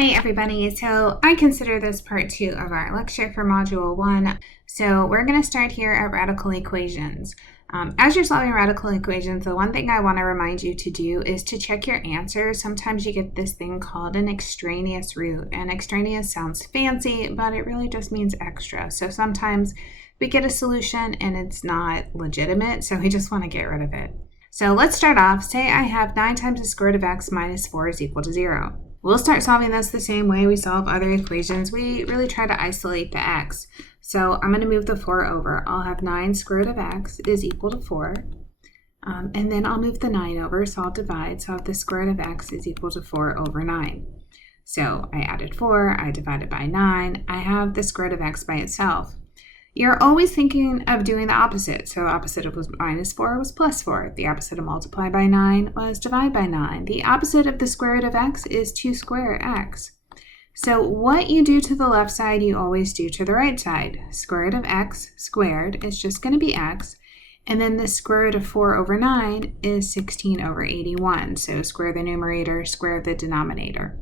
Hi everybody, so I consider this part 2 of our lecture for module 1. So we're going to start here at radical equations. As you're solving radical equations, the one thing I want to remind you to do is to check your answers. Sometimes you get this thing called an extraneous root, and extraneous sounds fancy, but it really just means extra. So sometimes we get a solution and it's not legitimate, so we just want to get rid of it. So let's start off. Say I have 9 times the square root of x minus 4 is equal to 0. We'll start solving this the same way we solve other equations. We really try to isolate the x. So I'm going to move the 4 over. I'll have 9 square root of x is equal to 4. And then I'll move the 9 over, so I'll divide. So I have the square root of x is equal to 4 over 9. So I added 4, I divided by 9. I have the square root of x by itself. You're always thinking of doing the opposite. So the opposite of minus 4 was plus 4. The opposite of multiply by 9 was divide by 9. The opposite of the square root of x is 2 square x. So what you do to the left side, you always do to the right side. Square root of x squared is just going to be x. And then the square root of 4 over 9 is 16 over 81. So square the numerator, square the denominator.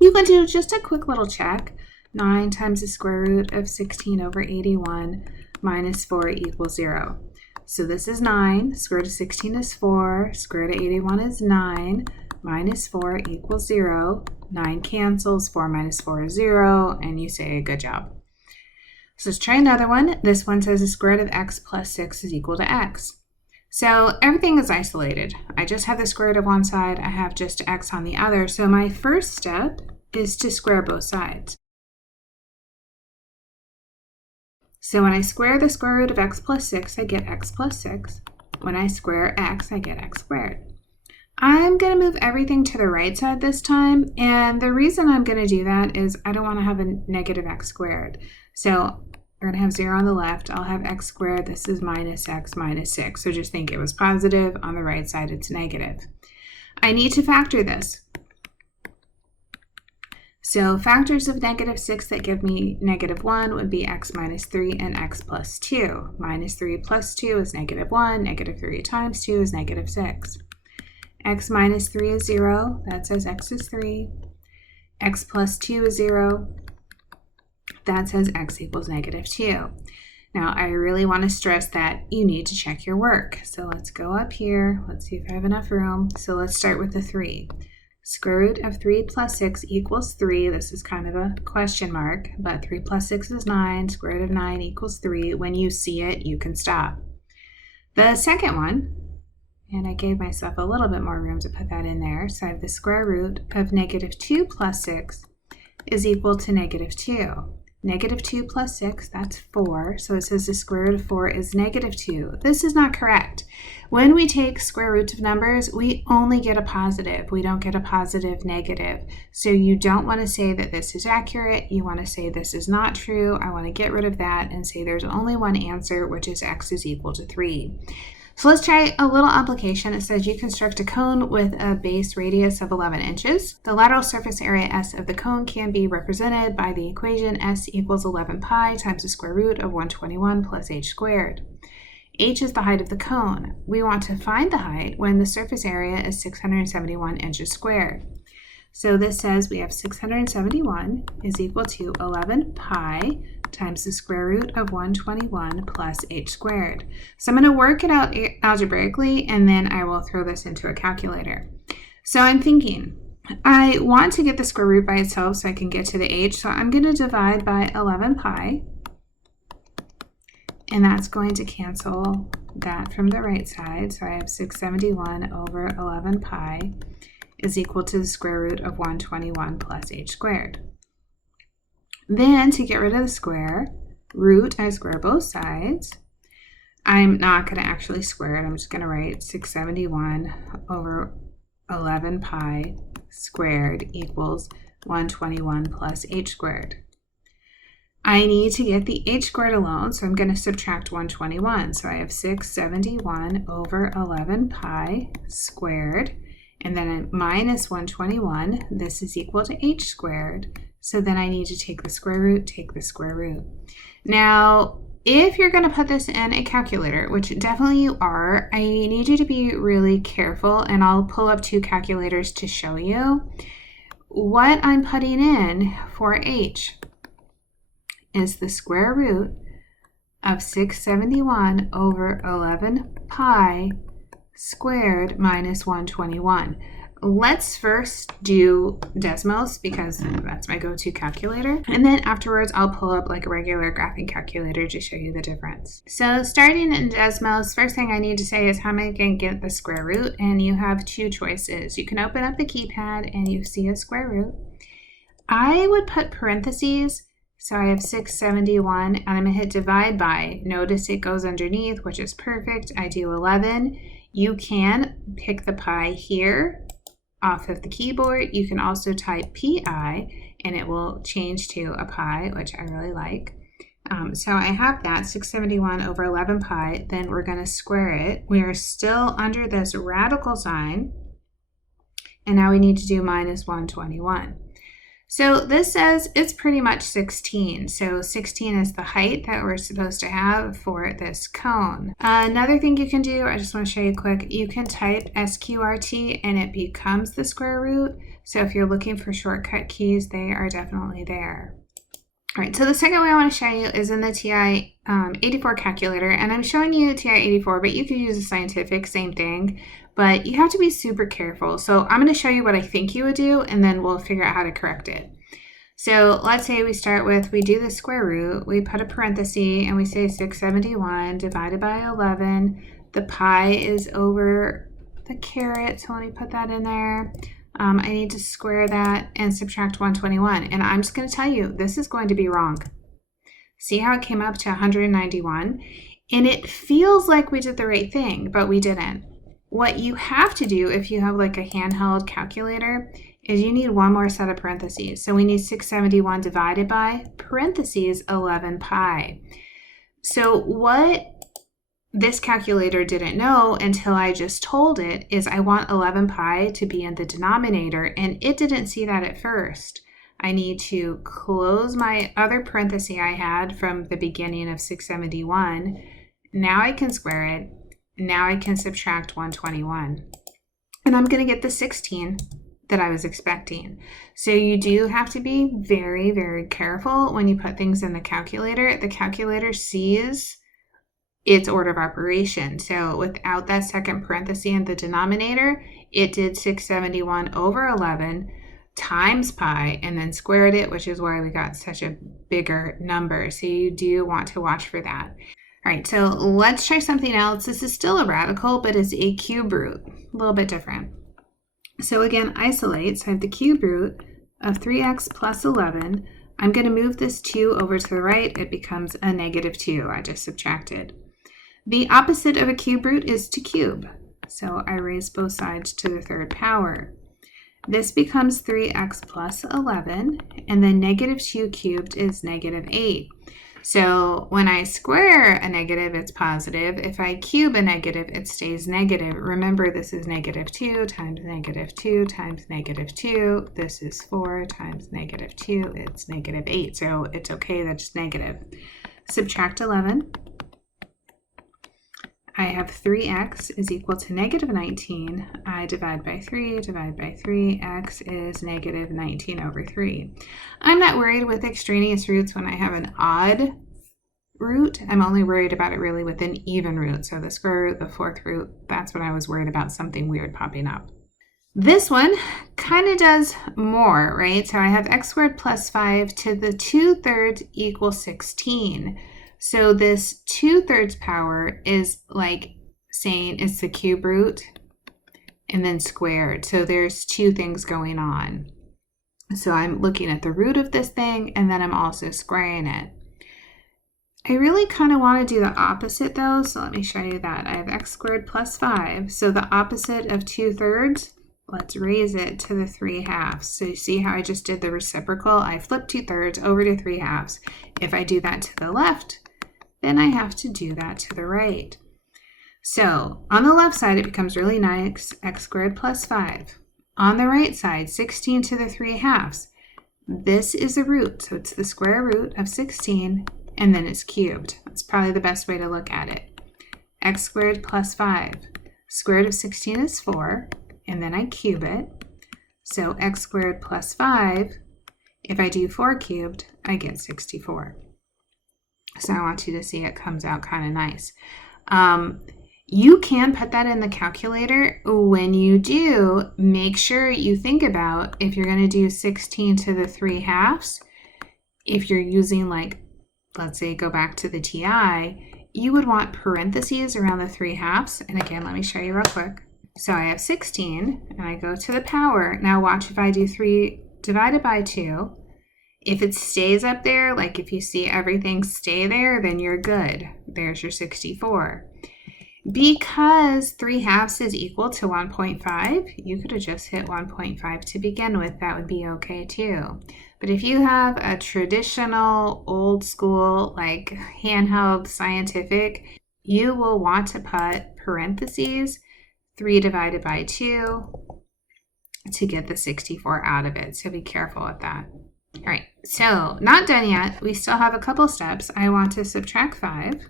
You can do just a quick little check. 9 times the square root of 16 over 81 minus 4 equals 0. So this is 9, square root of 16 is 4, square root of 81 is 9, minus 4 equals 0. 9 cancels, 4 minus 4 is 0, and you say good job. So let's try another one. This one says the square root of x plus 6 is equal to x. So everything is isolated. I just have the square root of one side, I have just x on the other. So my first step is to square both sides. So when I square the square root of x plus 6, I get x plus 6. When I square x, I get x squared. I'm going to move everything to the right side this time, and the reason I'm going to do that is I don't want to have a negative x squared. So we're going to have 0 on the left. I'll have x squared. This is minus x minus 6. So just think it was positive. On the right side, it's negative. I need to factor this. So factors of negative 6 that give me negative 1 would be x minus 3 and x plus 2. Minus 3 plus 2 is negative 1. Negative 3 times 2 is negative 6. X minus 3 is 0. That says x is 3. X plus 2 is 0. That says x equals negative 2. Now, I really want to stress that you need to check your work. So let's go up here. Let's see if I have enough room. So let's start with the 3. Square root of 3 plus 6 equals 3. This is kind of a question mark, but 3 plus 6 is 9. Square root of 9 equals 3. When you see it, you can stop. The second one, and I gave myself a little bit more room to put that in there, so I have the square root of negative 2 plus 6 is equal to negative 2. Negative 2 plus 6, that's 4. So it says the square root of 4 is negative 2. This is not correct. When we take square roots of numbers, we only get a positive. We don't get a positive negative. So you don't want to say that this is accurate. You want to say this is not true. I want to get rid of that and say there's only one answer, which is x is equal to 3. So let's try a little application. It says you construct a cone with a base radius of 11 inches. The lateral surface area S of the cone can be represented by the equation S equals 11 pi times the square root of 121 plus h squared. H is the height of the cone. We want to find the height when the surface area is 671 inches squared. So this says we have 671 is equal to 11 pi times the square root of 121 plus h squared. So I'm going to work it out algebraically, and then I will throw this into a calculator. So I'm thinking, I want to get the square root by itself so I can get to the h, so I'm going to divide by 11 pi, and that's going to cancel that from the right side. So I have 671 over 11 pi is equal to the square root of 121 plus h squared. Then to get rid of the square root, I square both sides. I'm not going to actually square it. I'm just going to write 671 over 11 pi squared equals 121 plus h squared. I need to get the h squared alone, so I'm going to subtract 121. So I have 671 over 11 pi squared, and then I minus 121. This is equal to h squared. So then I need to take the square root, take the square root. Now, if you're going to put this in a calculator, which definitely you are, I need you to be really careful, and I'll pull up 2 calculators to show you. what I'm putting in for h is the square root of 671 over 11 pi squared minus 121. Let's first do Desmos because that's my go-to calculator. And then afterwards, I'll pull up like a regular graphing calculator to show you the difference. So starting in Desmos, first thing I need to say is how am I going to get the square root? And you have two choices. You can open up the keypad and you see a square root. I would put parentheses. So I have 671 and I'm going to hit divide by. Notice it goes underneath, which is perfect. I do 11. You can pick the pi here off of the keyboard. You can also type pi and it will change to a pi, which I really like. So I have that 671 over 11 pi. Then we're going to square it. We are still under this radical sign. And now we need to do minus 121. So this says it's pretty much 16. So 16 is the height that we're supposed to have for this cone. Another thing you can do, I just want to show you quick, you can type SQRT and it becomes the square root. So if you're looking for shortcut keys, they are definitely there. All right, so the second way I want to show you is in the TI-84 calculator, and I'm showing you TI-84, but you could use a scientific, same thing, but you have to be super careful. So I'm going to show you what I think you would do, and then we'll figure out how to correct it. So let's say we start with, we do the square root, we put a parenthesis, and we say 671 divided by 11. The pi is over the caret, so let me put that in there. I need to square that and subtract 121. And I'm just going to tell you, this is going to be wrong. See how it came up to 191? And it feels like we did the right thing, but we didn't. What you have to do if you have like a handheld calculator is you need one more set of parentheses. So we need 671 divided by parentheses 11 pi. So what this calculator didn't know until I just told it is I want 11 pi to be in the denominator, and it didn't see that at first. I need to close my other parenthesis I had from the beginning of 671. Now I can square it. Now I can subtract 121. And I'm going to get the 16 that I was expecting. So you do have to be very, very careful when you put things in the calculator. The calculator sees its order of operation. So without that second parenthesis in the denominator, it did 671 over 11 times pi and then squared it, which is why we got such a bigger number. So you do want to watch for that. All right, so let's try something else. This is still a radical, but it's a cube root, a little bit different. So again, isolate. So I have the cube root of 3x plus 11. I'm going to move this 2 over to the right. It becomes a negative 2. I just subtracted. The opposite of a cube root is to cube. So I raise both sides to the third power. This becomes 3x plus 11, and then negative 2 cubed is negative 8. So when I square a negative, it's positive. If I cube a negative, it stays negative. Remember, this is negative 2 times negative 2 times negative 2. This is 4 times negative 2. It's negative 8. So it's okay that it's negative. Subtract 11. I have 3x is equal to negative 19. I divide by 3, x is negative 19 over 3. I'm not worried with extraneous roots when I have an odd root. I'm only worried about it really with an even root. So the square root, the fourth root, that's when I was worried about something weird popping up. This one kind of does more, right? So I have x squared plus 5 to the 2/3 equals 16. So this 2/3 power is like saying it's the cube root and then squared. So there's two things going on. So I'm looking at the root of this thing and then I'm also squaring it. I really kind of want to do the opposite though. So let me show you that. I have x squared plus 5. So the opposite of 2/3, let's raise it to the 3/2. So you see how I just did the reciprocal? I flipped 2/3 over to 3/2. If I do that to the left, then I have to do that to the right. So on the left side, it becomes really nice, x squared plus 5. On the right side, 16 to the 3/2. This is a root, so it's the square root of 16, and then it's cubed. That's probably the best way to look at it. X squared plus 5. Square root of 16 is 4, and then I cube it. So x squared plus 5, if I do 4 cubed, I get 64. So I want you to see it comes out kind of nice. You can put that in the calculator. When you do, make sure you think about if you're going to do 16 to the 3 halves, if you're using, like, let's say go back to the TI, you would want parentheses around the 3 halves. And again, let me show you real quick. So I have 16 and I go to the power. Now watch if I do 3 divided by 2. If it stays up there, like if you see everything stay there, then you're good. There's your 64. Because 3 halves is equal to 1.5, you could have just hit 1.5 to begin with. That would be okay too. But if you have a traditional, old school, like handheld scientific, you will want to put parentheses 3 divided by 2 to get the 64 out of it. So be careful with that. All right, so not done yet. We still have a couple steps. I want to subtract 5,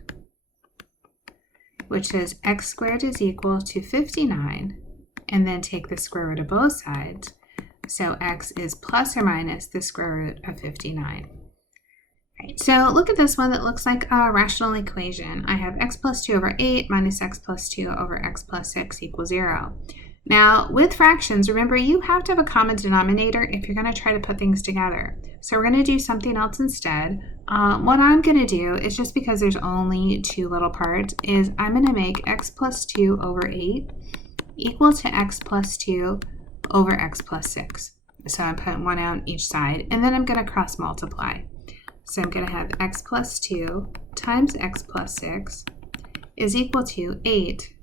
which says x squared is equal to 59, and then take the square root of both sides. So x is plus or minus the square root of 59. All right, so look at this one that looks like a rational equation. I have x plus 2 over 8 minus x plus 2 over x plus 6 equals 0. Now, with fractions, remember, you have to have a common denominator if you're going to try to put things together. So we're going to do something else instead. What I'm going to do is, just because there's only 2 little parts, is I'm going to make x plus 2 over 8 equal to x plus 2 over x plus 6. So I'm putting 1 out on each side, and then I'm going to cross multiply. So I'm going to have x plus 2 times x plus 6 is equal to 8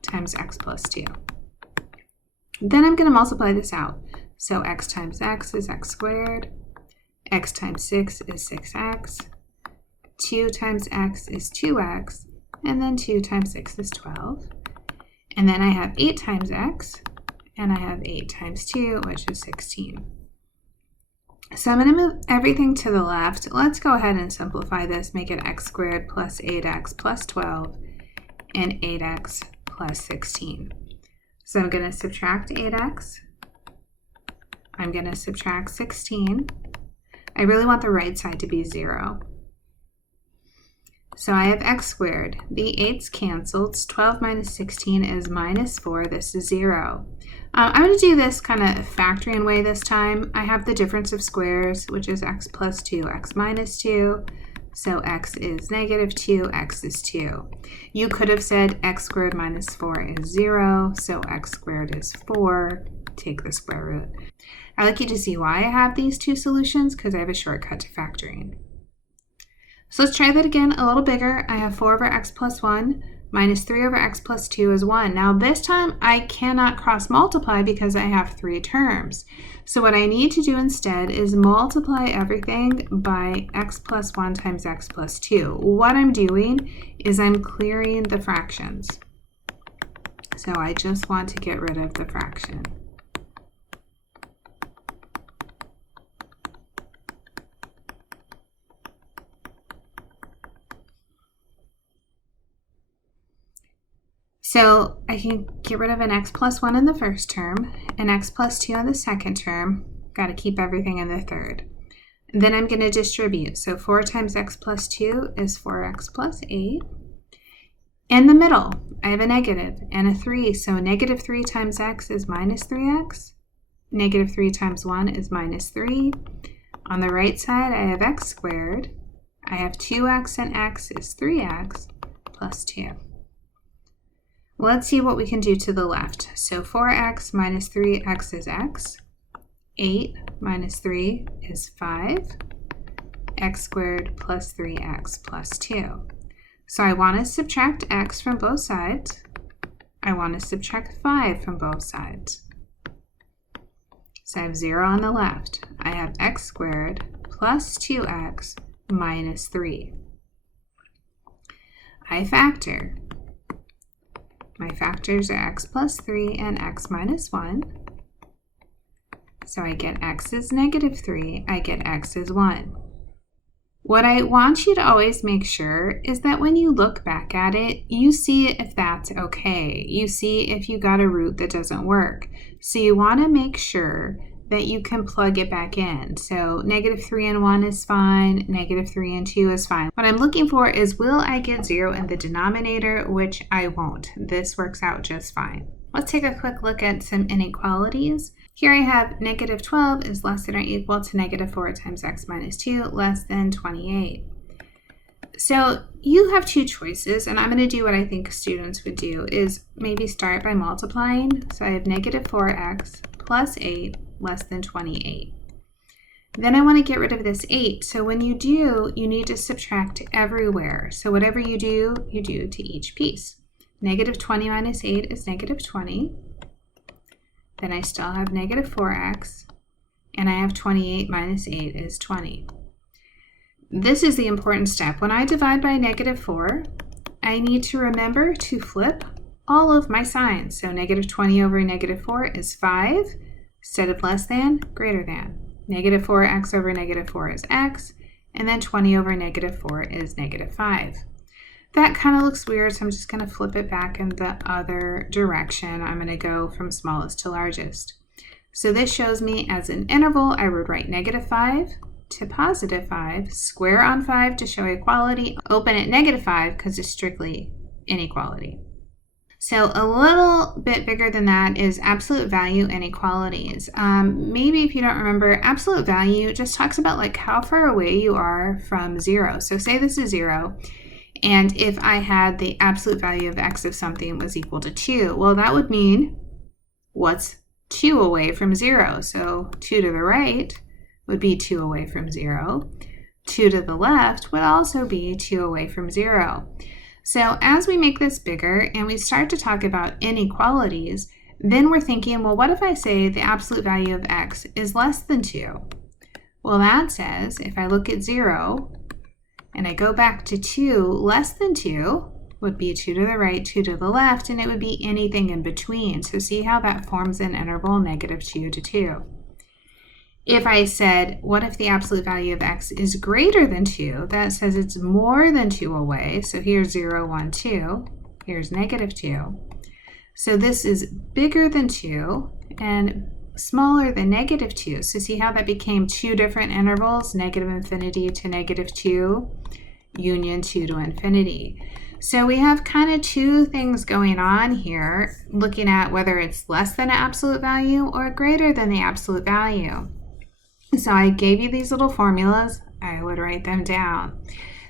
times x plus 2. Then I'm going to multiply this out. So x times x is x squared, x times 6 is 6x, 2 times x is 2x, and then 2 times 6 is 12. And then I have 8 times x, and I have 8 times 2, which is 16. So I'm going to move everything to the left. Let's go ahead and simplify this, make it x squared plus 8x plus 12, and 8x plus 16. So I'm going to subtract 8x. I'm going to subtract 16. I really want the right side to be 0. So I have x squared. The 8's canceled. 12 minus 16 is minus 4. This is 0. I'm going to do this kind of factoring way this time. I have the difference of squares, which is x plus 2, x minus 2. So x is negative 2, x is 2. You could have said x squared minus 4 is 0, so x squared is 4. Take the square root. I'd like you to see why I have these 2 solutions, because I have a shortcut to factoring. So let's try that again a little bigger. I have 4 over x plus 1 minus 3 over x plus 2 is 1. Now this time I cannot cross multiply because I have 3 terms. So what I need to do instead is multiply everything by x plus 1 times x plus 2. What I'm doing is I'm clearing the fractions. So I just want to get rid of the fraction. So I can get rid of an x plus 1 in the first term, an x plus 2 in the second term. Got to keep everything in the third. Then I'm going to distribute. So 4 times x plus 2 is 4x plus 8. In the middle, I have a negative and a 3. So negative 3 times x is minus 3x. Negative 3 times 1 is minus 3. On the right side, I have x squared. I have 2x and x is 3x plus 2. Let's see what we can do to the left. So 4x minus 3x is x. 8 minus 3 is 5. X squared plus 3x plus 2. So I want to subtract x from both sides. I want to subtract 5 from both sides. So I have 0 on the left. I have x squared plus 2x minus 3. I factor. My factors are x plus 3 and x minus 1. So I get x is negative 3, I get x is 1. What I want you to always make sure is that when you look back at it, you see if that's okay. You see if you got a root that doesn't work. So you want to make sure that you can plug it back in. So -3 and 1 is fine, -3 and 2 is fine. What I'm looking for is, will I get 0 in the denominator, which I won't. This works out just fine. Let's take a quick look at some inequalities. Here I have -12 is less than or equal to -4 times x minus 2 less than 28. So you have two choices, and I'm going to do what I think students would do, is maybe start by multiplying. So I have -4x plus 8 less than 28. Then I want to get rid of this 8. So when you do, you need to subtract everywhere. So whatever you do to each piece. -20 minus 8 is -20. Then I still have -4x, and I have 28 minus 8 is 20. This is the important step. When I divide by -4, I need to remember to flip all of my signs. So -20 over -4 is 5, instead of less than, greater than. -4x over -4 is x, and then 20 over -4 is -5. That kind of looks weird, so I'm just going to flip it back in the other direction. I'm going to go from smallest to largest. So this shows me as an interval, I would write -5 to +5, square on 5 to show equality, open at -5 because it's strictly inequality. So a little bit bigger than that is absolute value inequalities. Maybe if you don't remember, absolute value just talks about like how far away you are from 0. So say this is 0. And if I had the absolute value of x of something was equal to 2, well, that would mean what's 2 away from 0? So 2 to the right would be 2 away from 0. 2 to the left would also be 2 away from 0. So as we make this bigger and we start to talk about inequalities, then we're thinking, well, what if I say the absolute value of x is less than 2? Well, that says if I look at 0, and I go back to 2, less than 2 would be 2 to the right, 2 to the left, and it would be anything in between. So see how that forms an interval, -2 to 2. If I said, what if the absolute value of x is greater than 2? That says it's more than 2 away. So here's 0, 1, 2. Here's -2. So this is bigger than 2 and smaller than -2. So see how that became two different intervals, -infinity to -2, union 2 to infinity. So we have kind of two things going on here, looking at whether it's less than an absolute value or greater than the absolute value. So I gave you these little formulas. I would write them down.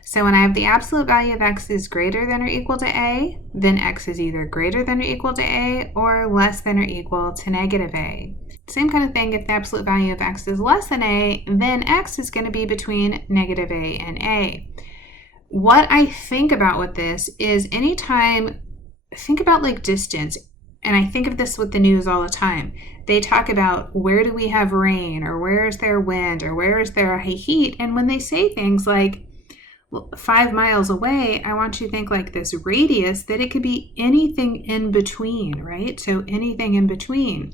So when I have the absolute value of x is greater than or equal to a, then x is either greater than or equal to a or less than or equal to -a. Same kind of thing, if the absolute value of x is less than a, then x is going to be between -a and a. What I think about with this is anytime, think about like distance, and I think of this with the news all the time. They talk about where do we have rain, or where is there wind, or where is there high heat, and when they say things like 5 miles away, I want you to think like this radius, that it could be anything in between, right? So anything in between.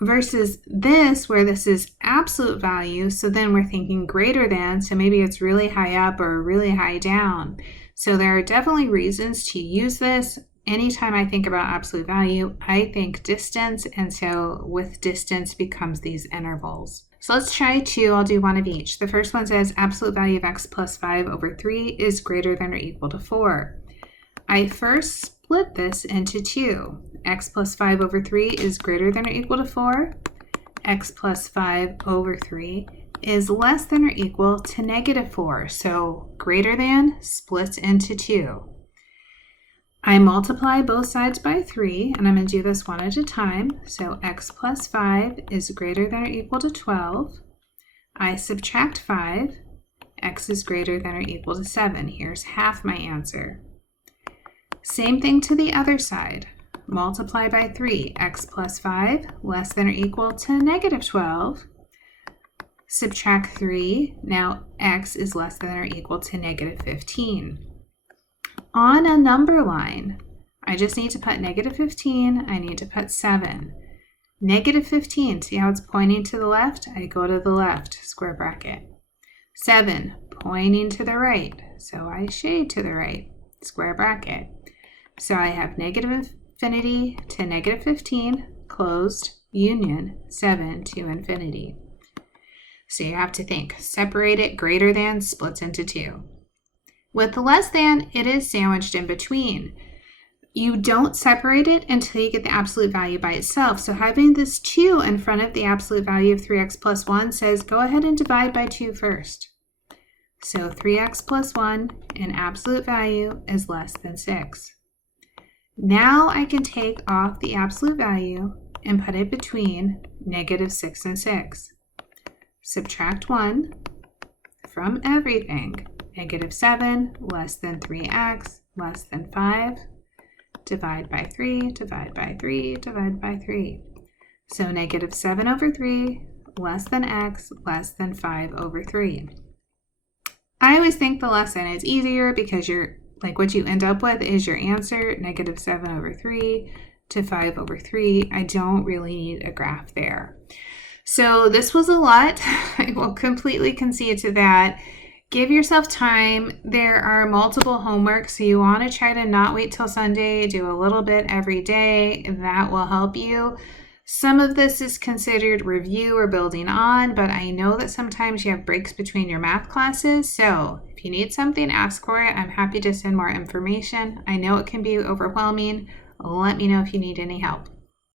Versus this, where this is absolute value, so then we're thinking greater than, so maybe it's really high up or really high down. So there are definitely reasons to use this. Anytime I think about absolute value, I think distance, and so with distance becomes these intervals. So let's try two. I'll do one of each. The first one says absolute value of x plus 5 over 3 is greater than or equal to 4. I first split this into 2. X plus 5 over 3 is greater than or equal to 4. X plus 5 over 3 is less than or equal to -4. So greater than splits into 2. I multiply both sides by 3, and I'm going to do this one at a time. So x plus 5 is greater than or equal to 12. I subtract 5. X is greater than or equal to 7. Here's half my answer. Same thing to the other side. Multiply by 3. X plus 5 less than or equal to -12. Subtract 3. Now x is less than or equal to -15. On a number line, I just need to put -15, I need to put 7. -15, see how it's pointing to the left? I go to the left, square bracket. 7 pointing to the right, so I shade to the right, square bracket. So I have negative infinity to negative 15, closed, union, 7 to infinity. So you have to think, separate it, greater than, splits into 2. With the less than, it is sandwiched in between. You don't separate it until you get the absolute value by itself. So having this 2 in front of the absolute value of 3x plus 1 says go ahead and divide by 2 first. So 3x plus 1 in absolute value is less than 6. Now I can take off the absolute value and put it between negative 6 and 6. Subtract 1 from everything. Negative 7 less than 3x less than 5. Divide by 3, divide by 3, divide by 3. So negative 7 over 3 less than x less than 5 over 3. I always think the less than is easier because what you end up with is your answer, negative 7 over 3 to 5 over 3. I don't really need a graph there. So this was a lot. I will completely concede to that. Give yourself time. There are multiple homeworks, so you want to try to not wait till Sunday. Do a little bit every day. That will help you. Some of this is considered review or building on, but I know that sometimes you have breaks between your math classes. So if you need something, ask for it. I'm happy to send more information. I know it can be overwhelming. Let me know if you need any help.